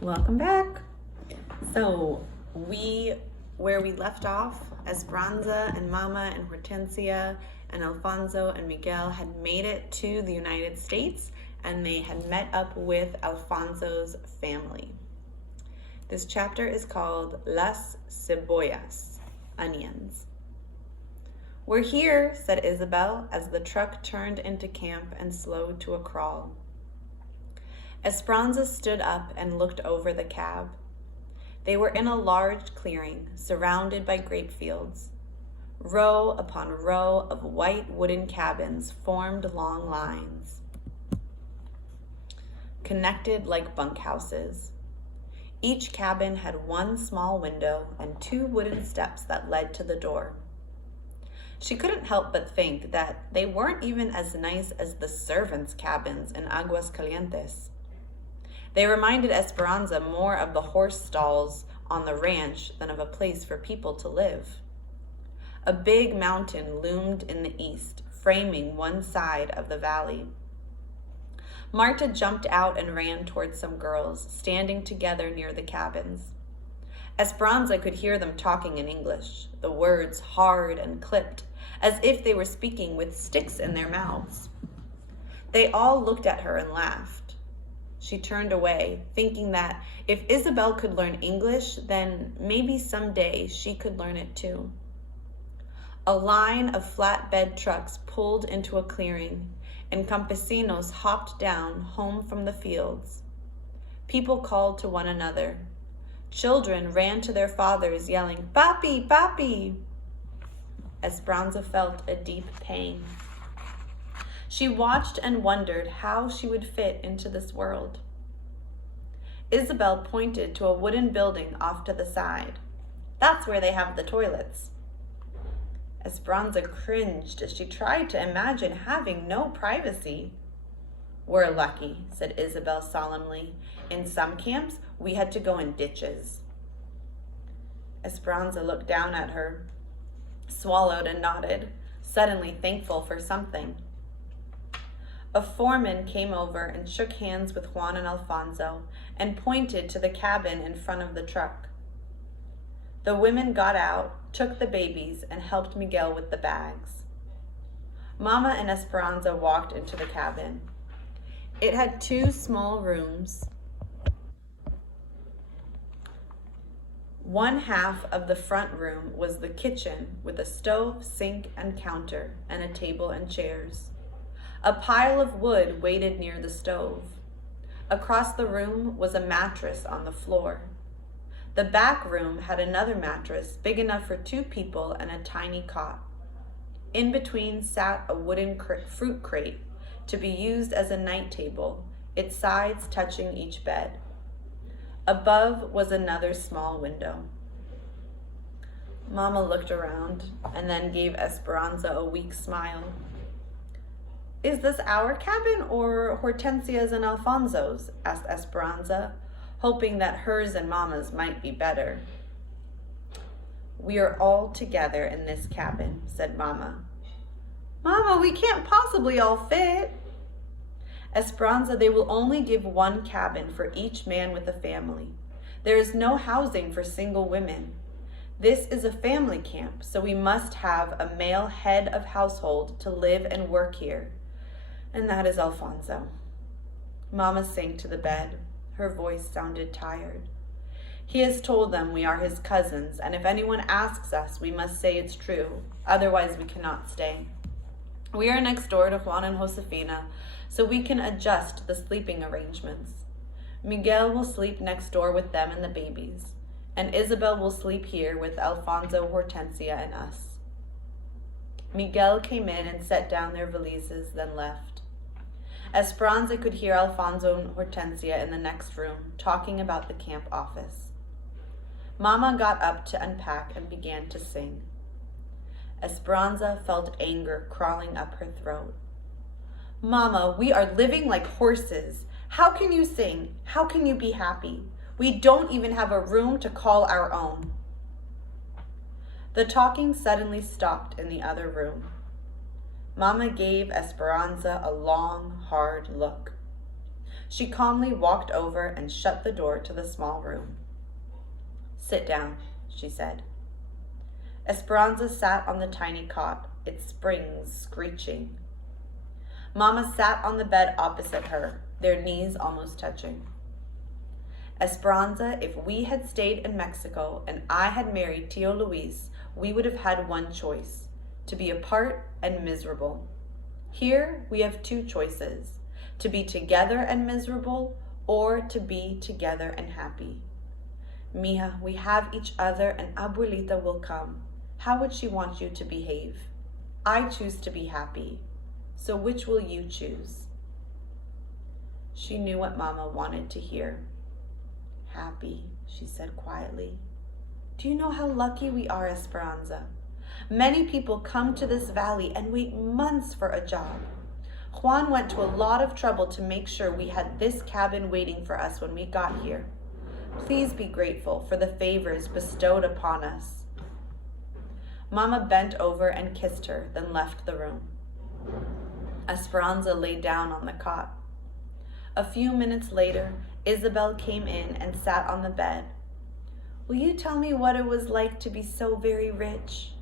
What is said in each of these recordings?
Welcome back. So where we left off, Esperanza and Mama and Hortensia and Alfonso and Miguel had made it to the United States, and they had met up with Alfonso's family. This chapter is called Las Cebollas, onions. "We're here," said Isabel as the truck turned into camp and slowed to a crawl. Esperanza stood up and looked over the cab. They were in a large clearing, surrounded by grape fields. Row upon row of white wooden cabins formed long lines, connected like bunkhouses. Each cabin had one small window and two wooden steps that led to the door. She couldn't help but think that they weren't even as nice as the servants' cabins in Aguascalientes. They reminded Esperanza more of the horse stalls on the ranch than of a place for people to live. A big mountain loomed in the east, framing one side of the valley. Marta jumped out and ran towards some girls, standing together near the cabins. Esperanza could hear them talking in English, the words hard and clipped, as if they were speaking with sticks in their mouths. They all looked at her and laughed. She turned away, thinking that if Isabel could learn English, then maybe someday she could learn it too. A line of flatbed trucks pulled into a clearing, and campesinos hopped down home from the fields. People called to one another. Children ran to their fathers, yelling, "Papi, papi!" Esperanza felt a deep pang. She watched and wondered how she would fit into this world. Isabel pointed to a wooden building off to the side. "That's where they have the toilets." Esperanza cringed as she tried to imagine having no privacy. "We're lucky," said Isabel solemnly. "In some camps, we had to go in ditches." Esperanza looked down at her, swallowed and nodded, suddenly thankful for something. A foreman came over and shook hands with Juan and Alfonso and pointed to the cabin in front of the truck. The women got out, took the babies, and helped Miguel with the bags. Mama and Esperanza walked into the cabin. It had two small rooms. One half of the front room was the kitchen with a stove, sink, and counter, and a table and chairs. A pile of wood waited near the stove. Across the room was a mattress on the floor. The back room had another mattress big enough for two people and a tiny cot. In between sat a wooden fruit crate to be used as a night table, its sides touching each bed. Above was another small window. Mama looked around and then gave Esperanza a weak smile. "Is this our cabin or Hortensia's and Alfonso's?" asked Esperanza, hoping that hers and Mama's might be better. "We are all together in this cabin," said Mama. "Mama, we can't possibly all fit." "Esperanza, they will only give one cabin for each man with a family. There is no housing for single women. This is a family camp, so we must have a male head of household to live and work here. And that is Alfonso." Mama sank to the bed. Her voice sounded tired. "He has told them we are his cousins, and if anyone asks us, we must say it's true. Otherwise, we cannot stay. We are next door to Juan and Josefina, so we can adjust the sleeping arrangements. Miguel will sleep next door with them and the babies, and Isabel will sleep here with Alfonso, Hortensia, and us." Miguel came in and set down their valises, then left. Esperanza could hear Alfonso and Hortensia in the next room talking about the camp office. Mama got up to unpack and began to sing. Esperanza felt anger crawling up her throat. "Mama, we are living like horses. How can you sing? How can you be happy? We don't even have a room to call our own." The talking suddenly stopped in the other room. Mama gave Esperanza a long, hard look. She calmly walked over and shut the door to the small room. "Sit down," she said. Esperanza sat on the tiny cot, its springs screeching. Mama sat on the bed opposite her, their knees almost touching. "Esperanza, if we had stayed in Mexico and I had married Tio Luis, we would have had one choice, to be apart and miserable. Here we have two choices, to be together and miserable or to be together and happy. Mija, we have each other and Abuelita will come. How would she want you to behave? I choose to be happy. So which will you choose?" She knew what Mama wanted to hear. "Happy," she said quietly. "Do you know how lucky we are, Esperanza? Many people come to this valley and wait months for a job. Juan went to a lot of trouble to make sure we had this cabin waiting for us when we got here. Please be grateful for the favors bestowed upon us." Mama bent over and kissed her, then left the room. Esperanza lay down on the cot. A few minutes later, Isabel came in and sat on the bed. "Will you tell me what it was like to be so very rich?"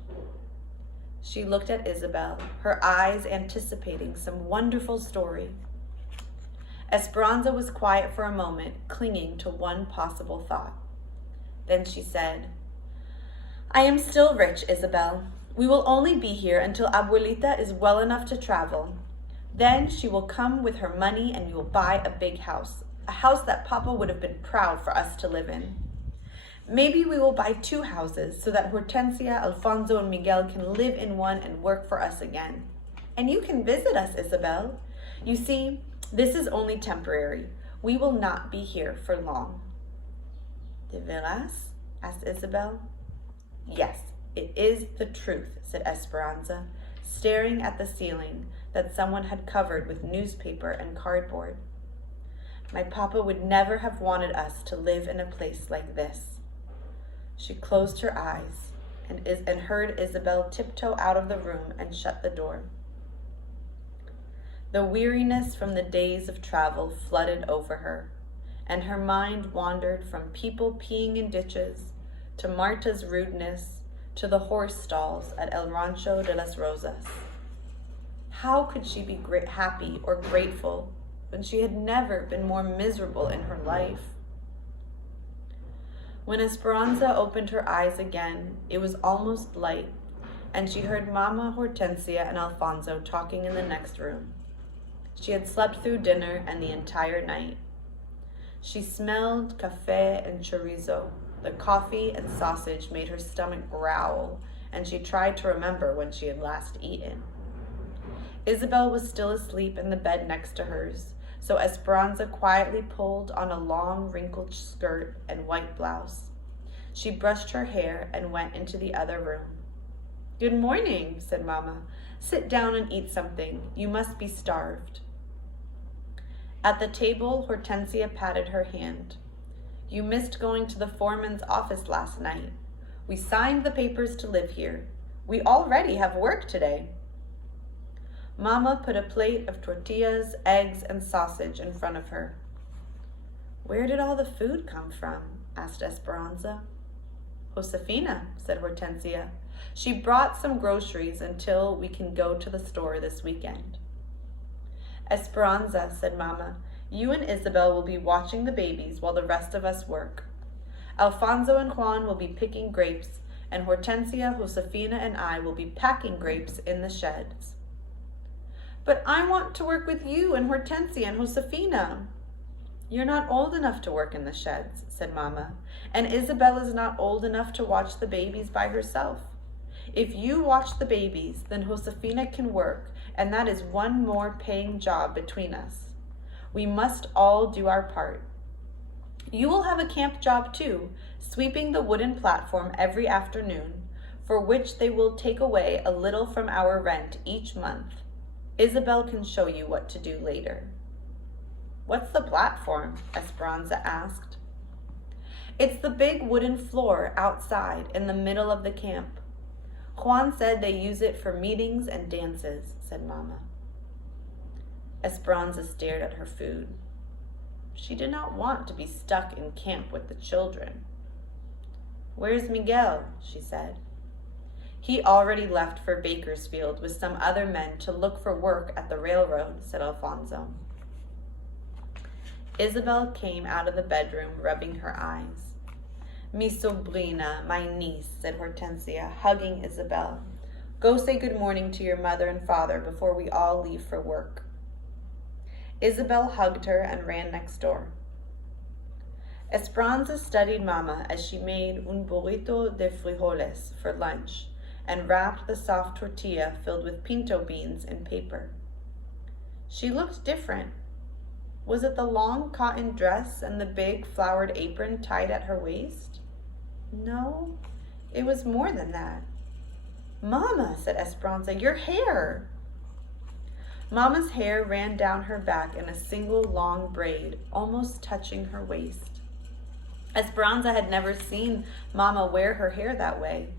She looked at Isabel, her eyes anticipating some wonderful story. Esperanza was quiet for a moment, clinging to one possible thought. Then she said, "I am still rich, Isabel. We will only be here until Abuelita is well enough to travel. Then she will come with her money and you will buy a big house, a house that Papa would have been proud for us to live in. Maybe we will buy 2 houses so that Hortensia, Alfonso, and Miguel can live in one and work for us again. And you can visit us, Isabel. You see, this is only temporary. We will not be here for long." "De veras?" asked Isabel. "Yes, it is the truth," said Esperanza, staring at the ceiling that someone had covered with newspaper and cardboard. "My papa would never have wanted us to live in a place like this." She closed her eyes and heard Isabel tiptoe out of the room and shut the door. The weariness from the days of travel flooded over her, and her mind wandered from people peeing in ditches to Marta's rudeness to the horse stalls at El Rancho de las Rosas. How could she be happy or grateful when she had never been more miserable in her life? When Esperanza opened her eyes again, it was almost light, and she heard Mama, Hortensia, and Alfonso talking in the next room. She had slept through dinner and the entire night. She smelled café and chorizo. The coffee and sausage made her stomach growl, and she tried to remember when she had last eaten. Isabel was still asleep in the bed next to hers, so Esperanza quietly pulled on a long, wrinkled skirt and white blouse. She brushed her hair and went into the other room. "Good morning," said Mama. "Sit down and eat something. You must be starved." At the table, Hortensia patted her hand. "You missed going to the foreman's office last night. We signed the papers to live here. We already have work today." Mama put a plate of tortillas, eggs, and sausage in front of her. "Where did all the food come from?" asked Esperanza. "Josefina," said Hortensia. "She brought some groceries until we can go to the store this weekend." "Esperanza," said Mama, "you and Isabel will be watching the babies while the rest of us work. Alfonso and Juan will be picking grapes, and Hortensia, Josefina, and I will be packing grapes in the sheds." "But I want to work with you and Hortensia and Josefina." "You're not old enough to work in the sheds," said Mama, "and Isabel is not old enough to watch the babies by herself. If you watch the babies, then Josefina can work, and that is one more paying job between us. We must all do our part. You will have a camp job too, sweeping the wooden platform every afternoon, for which they will take away a little from our rent each month. Isabel can show you what to do later." "What's the platform?" Esperanza asked. "It's the big wooden floor outside in the middle of the camp. Juan said they use it for meetings and dances," said Mama. Esperanza stared at her food. She did not want to be stuck in camp with the children. "Where's Miguel?" she said. "He already left for Bakersfield with some other men to look for work at the railroad," said Alfonso. Isabel came out of the bedroom, rubbing her eyes. "Mi sobrina, my niece," said Hortensia, hugging Isabel. "Go say good morning to your mother and father before we all leave for work." Isabel hugged her and ran next door. Esperanza studied Mama as she made un burrito de frijoles for lunch and wrapped the soft tortilla filled with pinto beans in paper. She looked different. Was it the long cotton dress and the big flowered apron tied at her waist? No, it was more than that. "Mama," said Esperanza, "your hair." Mama's hair ran down her back in a single long braid, almost touching her waist. Esperanza had never seen Mama wear her hair that way.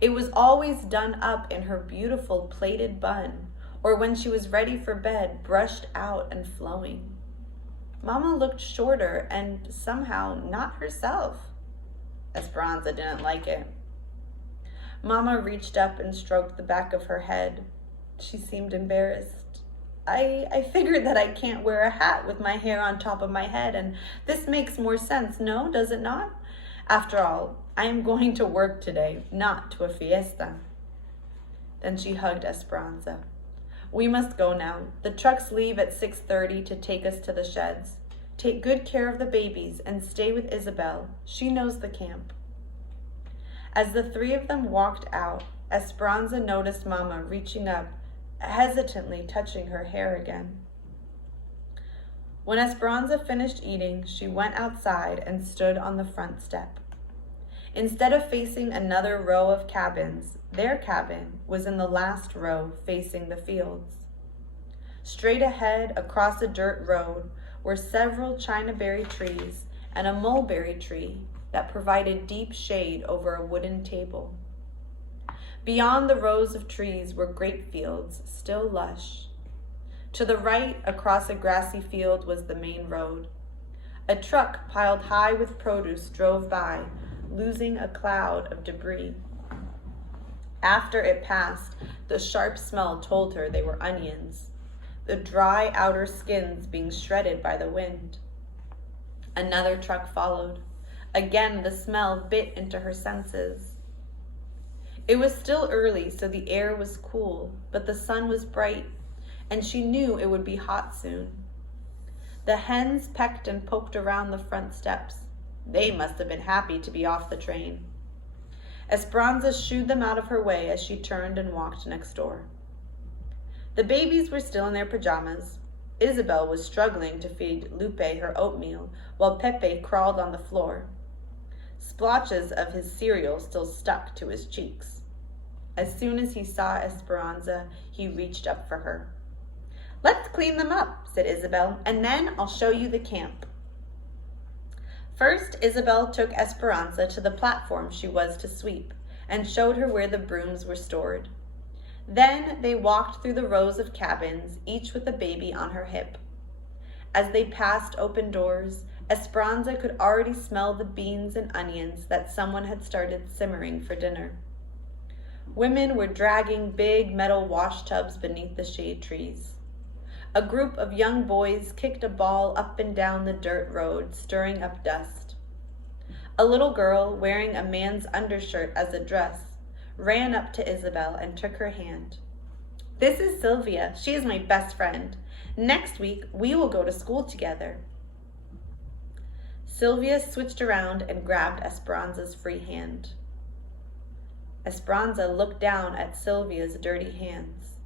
It was always done up in her beautiful plaited bun, or when she was ready for bed, brushed out and flowing. Mama looked shorter and somehow not herself. Esperanza didn't like it. Mama reached up and stroked the back of her head. She seemed embarrassed. I figured that I can't wear a hat with my hair on top of my head, and this makes more sense, no, does it not? After all, I am going to work today, not to a fiesta." Then she hugged Esperanza. "We must go now. The trucks leave at 6:30 to take us to the sheds. Take good care of the babies and stay with Isabel. She knows the camp." As the three of them walked out, Esperanza noticed Mama reaching up, hesitantly touching her hair again. When Esperanza finished eating, she went outside and stood on the front step. Instead of facing another row of cabins, their cabin was in the last row facing the fields. Straight ahead, across a dirt road, were several chinaberry trees and a mulberry tree that provided deep shade over a wooden table. Beyond the rows of trees were grape fields, still lush. To the right, across a grassy field, was the main road. A truck piled high with produce drove by, losing a cloud of debris. After it passed, the sharp smell told her they were onions, the dry outer skins being shredded by the wind. Another truck followed. Again, the smell bit into her senses. It was still early, so the air was cool, but the sun was bright, and she knew it would be hot soon. The hens pecked and poked around the front steps. They must have been happy to be off the train. Esperanza shooed them out of her way as she turned and walked next door. The babies were still in their pajamas. Isabel was struggling to feed Lupe her oatmeal, while Pepe crawled on the floor. Splotches of his cereal still stuck to his cheeks. As soon as he saw Esperanza, he reached up for her. "Let's clean them up," said Isabel, "and then I'll show you the camp." First, Isabel took Esperanza to the platform she was to sweep and showed her where the brooms were stored. Then they walked through the rows of cabins, each with a baby on her hip. As they passed open doors, Esperanza could already smell the beans and onions that someone had started simmering for dinner. Women were dragging big metal wash tubs beneath the shade trees. A group of young boys kicked a ball up and down the dirt road, stirring up dust. A little girl, wearing a man's undershirt as a dress, ran up to Isabel and took her hand. "This is Sylvia. She is my best friend. Next week, we will go to school together." Sylvia switched around and grabbed Esperanza's free hand. Esperanza looked down at Sylvia's dirty hands.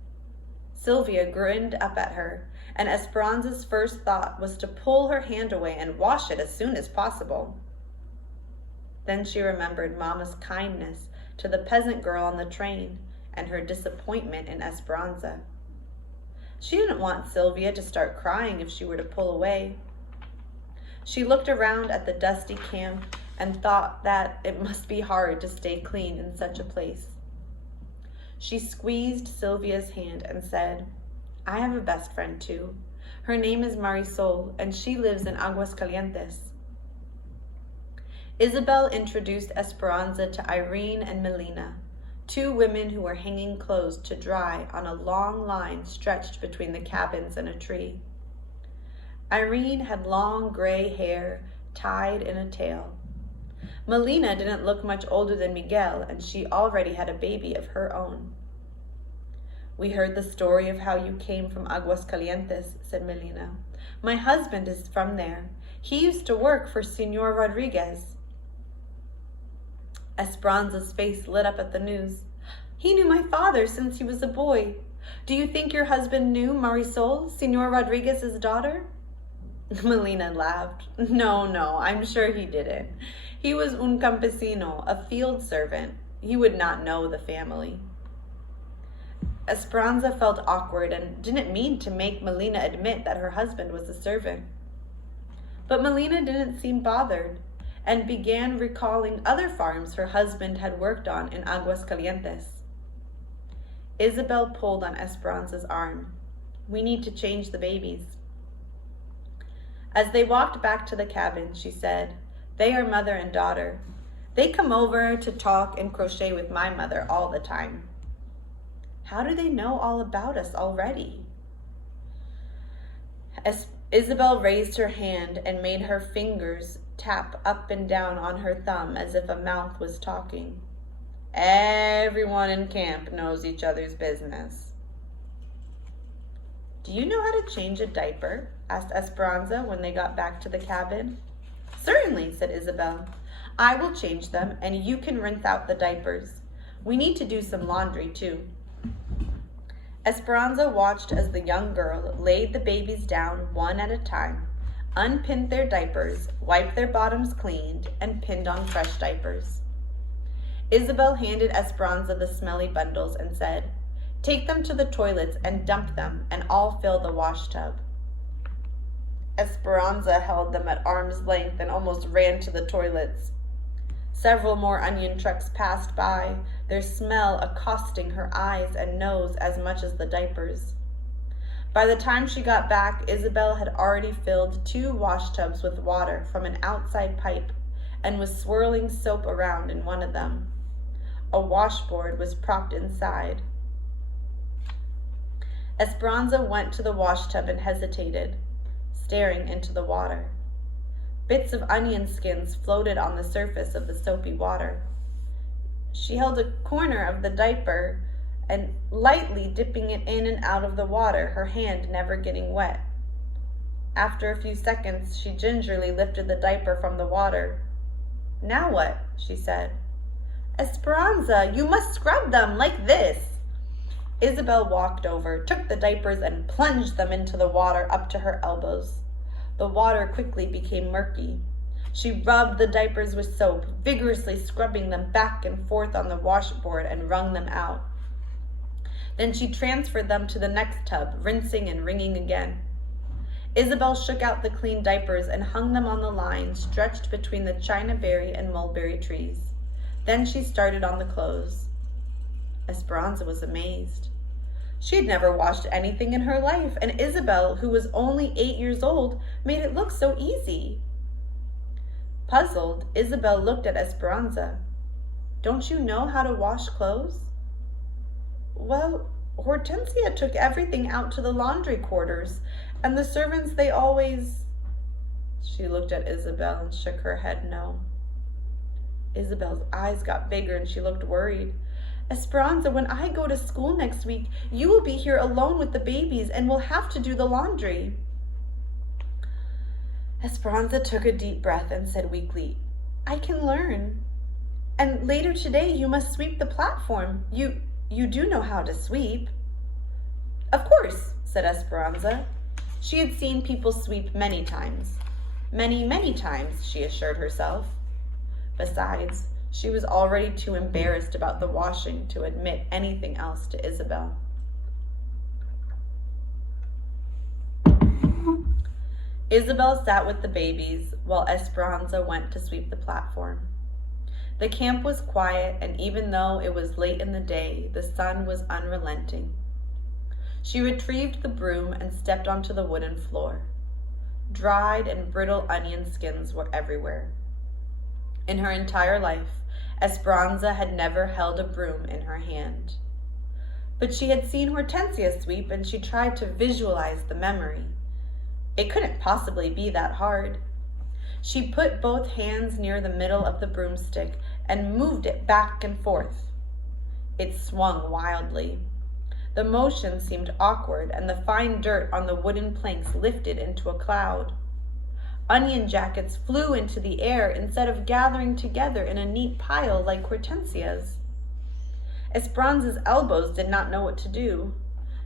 Sylvia grinned up at her, and Esperanza's first thought was to pull her hand away and wash it as soon as possible. Then she remembered Mama's kindness to the peasant girl on the train and her disappointment in Esperanza. She didn't want Sylvia to start crying if she were to pull away. She looked around at the dusty camp and thought that it must be hard to stay clean in such a place. She squeezed Sylvia's hand and said, "I have a best friend too. Her name is Marisol, and she lives in Aguascalientes. Isabel introduced Esperanza to Irene and Melina, 2 women who were hanging clothes to dry on a long line stretched between the cabins and a tree. Irene had long gray hair tied in a tail. Melina didn't look much older than Miguel, and she already had a baby of her own. "We heard the story of how you came from Aguascalientes," said Melina. "My husband is from there. He used to work for Senor Rodriguez." Esperanza's face lit up at the news. "He knew my father since he was a boy. Do you think your husband knew Marisol, Senor Rodriguez's daughter?" Melina laughed. No, I'm sure he didn't. He was un campesino, a field servant. He would not know the family." Esperanza felt awkward and didn't mean to make Melina admit that her husband was a servant. But Melina didn't seem bothered and began recalling other farms her husband had worked on in Aguascalientes. Isabel pulled on Esperanza's arm. "We need to change the babies." As they walked back to the cabin, she said, "They are mother and daughter. They come over to talk and crochet with my mother all the time." "How do they know all about us already?" Isabel raised her hand and made her fingers tap up and down on her thumb as if a mouth was talking. "Everyone in camp knows each other's business." "Do you know how to change a diaper?" asked Esperanza when they got back to the cabin. "Certainly," said Isabel. "I will change them and you can rinse out the diapers. We need to do some laundry too." Esperanza watched as the young girl laid the babies down one at a time, unpinned their diapers, wiped their bottoms cleaned, and pinned on fresh diapers. Isabel handed Esperanza the smelly bundles and said, "Take them to the toilets and dump them, and I'll fill the wash tub." Esperanza held them at arm's length and almost ran to the toilets. Several more onion trucks passed by, their smell accosting her eyes and nose as much as the diapers. By the time she got back, Isabel had already filled 2 wash tubs with water from an outside pipe and was swirling soap around in one of them. A washboard was propped inside. Esperanza went to the wash tub and hesitated, staring into the water. Bits of onion skins floated on the surface of the soapy water. She held a corner of the diaper and lightly dipping it in and out of the water, her hand never getting wet. After a few seconds, she gingerly lifted the diaper from the water. "Now what?" she said. "Esperanza, you must scrub them like this." Isabel walked over, took the diapers, and plunged them into the water up to her elbows. The water quickly became murky. She rubbed the diapers with soap, vigorously scrubbing them back and forth on the washboard and wrung them out. Then she transferred them to the next tub, rinsing and wringing again. Isabel shook out the clean diapers and hung them on the line stretched between the chinaberry and mulberry trees. Then she started on the clothes. Esperanza was amazed. She had never washed anything in her life, and Isabel, who was only 8 years old, made it look so easy. Puzzled, Isabel looked at Esperanza. "Don't you know how to wash clothes?" "Well, Hortensia took everything out to the laundry quarters, and the servants, they always..." She looked at Isabel and shook her head no. Isabel's eyes got bigger and she looked worried. "Esperanza, when I go to school next week, you will be here alone with the babies and will have to do the laundry." Esperanza took a deep breath and said weakly, "I can learn. And later today you must sweep the platform. You do know how to sweep." "Of course," said Esperanza. She had seen people sweep many times. Many times, she assured herself. Besides, she was already too embarrassed about the washing to admit anything else to Isabel. Isabel sat with the babies while Esperanza went to sweep the platform. The camp was quiet, and even though it was late in the day, the sun was unrelenting. She retrieved the broom and stepped onto the wooden floor. Dried and brittle onion skins were everywhere. In her entire life, Esperanza had never held a broom in her hand. But she had seen Hortensia sweep, and she tried to visualize the memory. It couldn't possibly be that hard. She put both hands near the middle of the broomstick and moved it back and forth. It swung wildly. The motion seemed awkward, and the fine dirt on the wooden planks lifted into a cloud. Onion jackets flew into the air instead of gathering together in a neat pile like Hortensia's. Esperanza's elbows did not know what to do.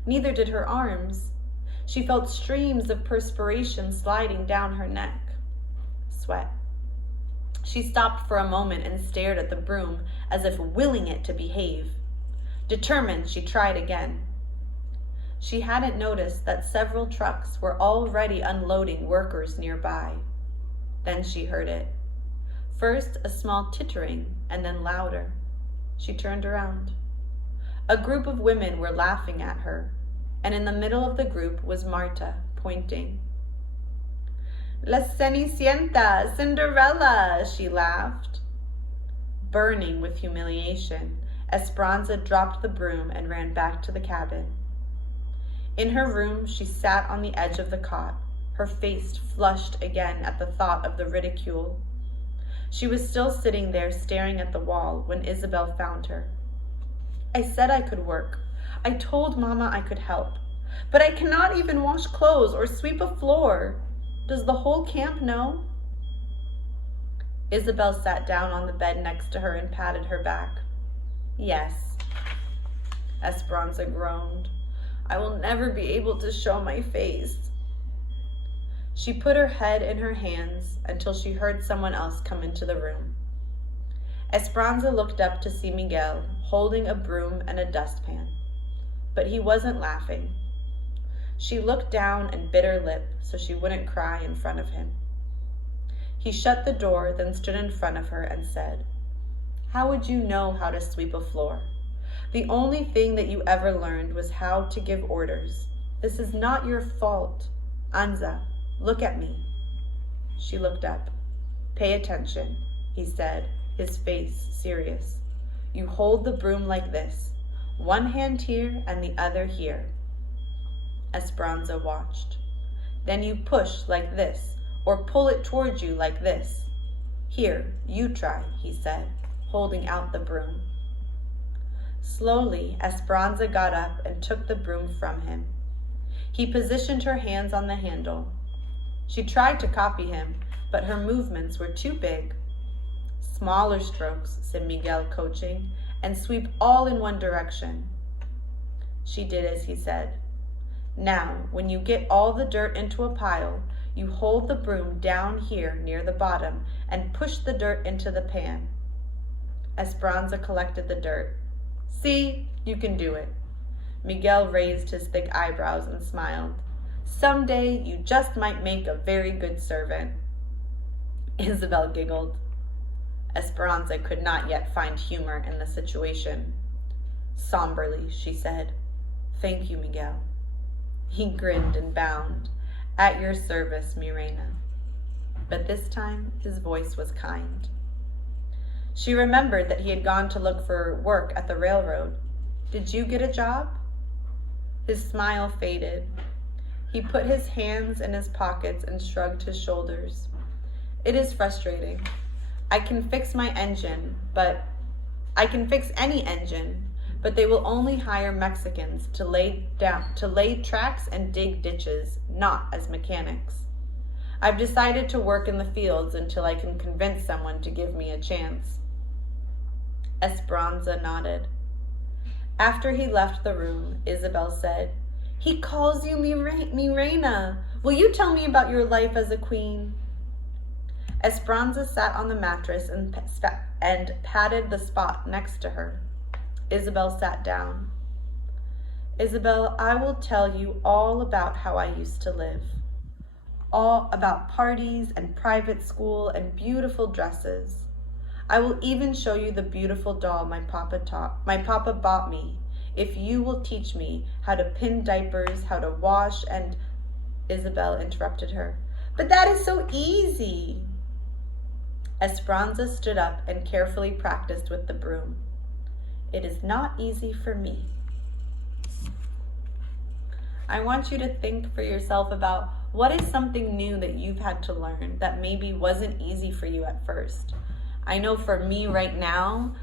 Neither did her arms. She felt streams of perspiration sliding down her neck. Sweat. She stopped for a moment and stared at the broom as if willing it to behave. Determined, she tried again. She hadn't noticed that several trucks were already unloading workers nearby. Then she heard it. First a small tittering, and then louder. She turned around. A group of women were laughing at her, and in the middle of the group was Marta, pointing. La Cenicienta, Cinderella, she laughed. Burning with humiliation, Esperanza dropped the broom and ran back to the cabin. In her room, she sat on the edge of the cot, her face flushed again at the thought of the ridicule. She was still sitting there staring at the wall when Isabel found her. I said I could work. I told Mama I could help. But I cannot even wash clothes or sweep a floor. Does the whole camp know? Isabel sat down on the bed next to her and patted her back. Yes. Esperanza groaned. I will never be able to show my face. She put her head in her hands until she heard someone else come into the room. Esperanza looked up to see Miguel holding a broom and a dustpan, but he wasn't laughing. She looked down and bit her lip so she wouldn't cry in front of him. He shut the door, then stood in front of her and said, How would you know how to sweep a floor? The only thing that you ever learned was how to give orders. This is not your fault. Anza, look at me. She looked up. Pay attention, he said, his face serious. You hold the broom like this, one hand here and the other here. Esperanza watched. Then you push like this, or pull it towards you like this. Here, you try, he said, holding out the broom. Slowly, Esperanza got up and took the broom from him. He positioned her hands on the handle. She tried to copy him, but her movements were too big. Smaller strokes, said Miguel, coaching, and sweep all in one direction. She did as he said. Now, when you get all the dirt into a pile, you hold the broom down here near the bottom and push the dirt into the pan. Esperanza collected the dirt. See, you can do it. Miguel raised his thick eyebrows and smiled. Someday you just might make a very good servant. Isabel giggled. Esperanza could not yet find humor in the situation. Somberly, she said, Thank you, Miguel. He grinned and bowed. At your service, mi reina. But this time his voice was kind. She remembered that he had gone to look for work at the railroad. Did you get a job? His smile faded. He put his hands in his pockets and shrugged his shoulders. It is frustrating. I can fix any engine, but they will only hire Mexicans to lay tracks and dig ditches, not as mechanics. I've decided to work in the fields until I can convince someone to give me a chance. Esperanza nodded. After he left the room, Isabel said, He calls you mi reina. Will you tell me about your life as a queen? Esperanza sat on the mattress and patted the spot next to her. Isabel sat down. Isabel, I will tell you all about how I used to live. All about parties and private school and beautiful dresses. I will even show you the beautiful doll my papa bought me. if you will teach me how to pin diapers, how to wash, and Isabel interrupted her. But that is so easy. Esperanza stood up and carefully practiced with the broom. It is not easy for me. I want you to think for yourself about what is something new that you've had to learn that maybe wasn't easy for you at first. I know for me right now,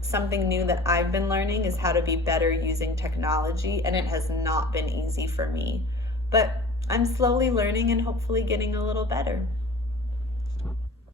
something new that I've been learning is how to be better using technology, and it has not been easy for me. But I'm slowly learning and hopefully getting a little better.